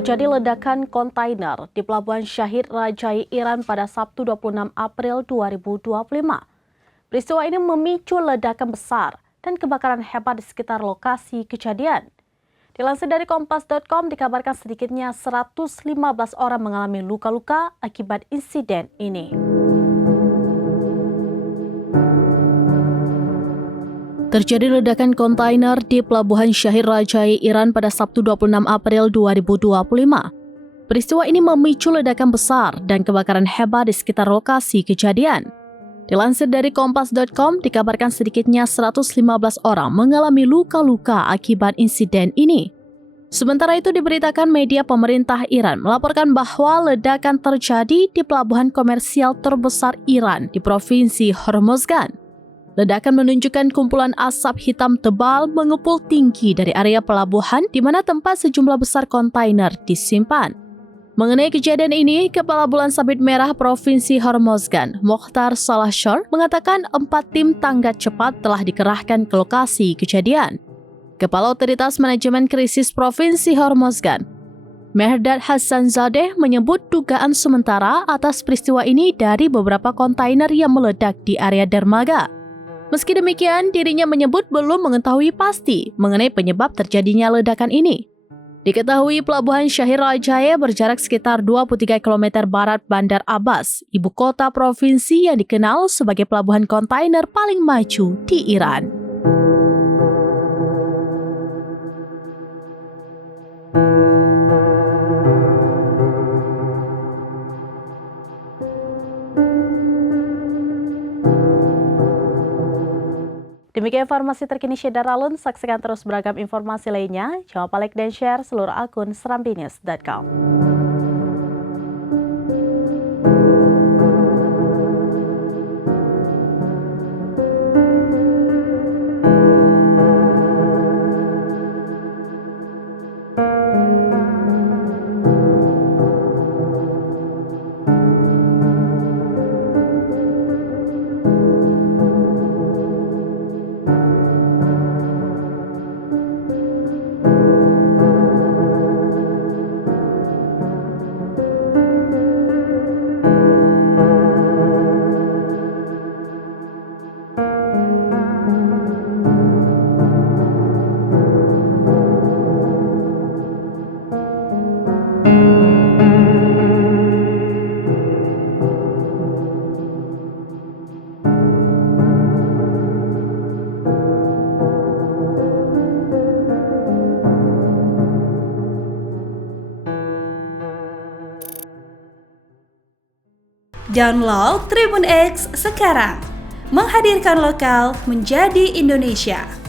Terjadi ledakan kontainer di Pelabuhan Shahid Rajai, Iran pada Sabtu 26 April 2025. Peristiwa ini memicu ledakan besar dan kebakaran hebat di sekitar lokasi kejadian. Dilansir dari Kompas.com, dikabarkan sedikitnya 115 orang mengalami luka-luka akibat insiden ini. Terjadi ledakan kontainer di Pelabuhan Shahid Rajai, Iran pada Sabtu 26 April 2025. Peristiwa ini memicu ledakan besar dan kebakaran hebat di sekitar lokasi kejadian. Dilansir dari Kompas.com, dikabarkan sedikitnya 115 orang mengalami luka-luka akibat insiden ini. Sementara itu diberitakan media pemerintah Iran melaporkan bahwa ledakan terjadi di pelabuhan komersial terbesar Iran di Provinsi Hormozgan. Ledakan menunjukkan kumpulan asap hitam tebal mengepul tinggi dari area pelabuhan di mana tempat sejumlah besar kontainer disimpan. Mengenai kejadian ini, Kepala Bulan Sabit Merah Provinsi Hormozgan, Mokhtar Salahshor, mengatakan 4 tim tanggap cepat telah dikerahkan ke lokasi kejadian. Kepala Otoritas Manajemen Krisis Provinsi Hormozgan, Mehrdad Hassanzadeh, menyebut dugaan sementara atas peristiwa ini dari beberapa kontainer yang meledak di area dermaga. Meski demikian, dirinya menyebut belum mengetahui pasti mengenai penyebab terjadinya ledakan ini. Diketahui Pelabuhan Shahid Rajai berjarak sekitar 23 km barat Bandar Abbas, ibu kota provinsi yang dikenal sebagai pelabuhan kontainer paling maju di Iran. Demikian informasi terkini Syedar Alun. Saksikan terus beragam informasi lainnya. Jangan lupa like dan share seluruh akun serambinews.com. Download Tribun X sekarang, menghadirkan lokal menjadi Indonesia.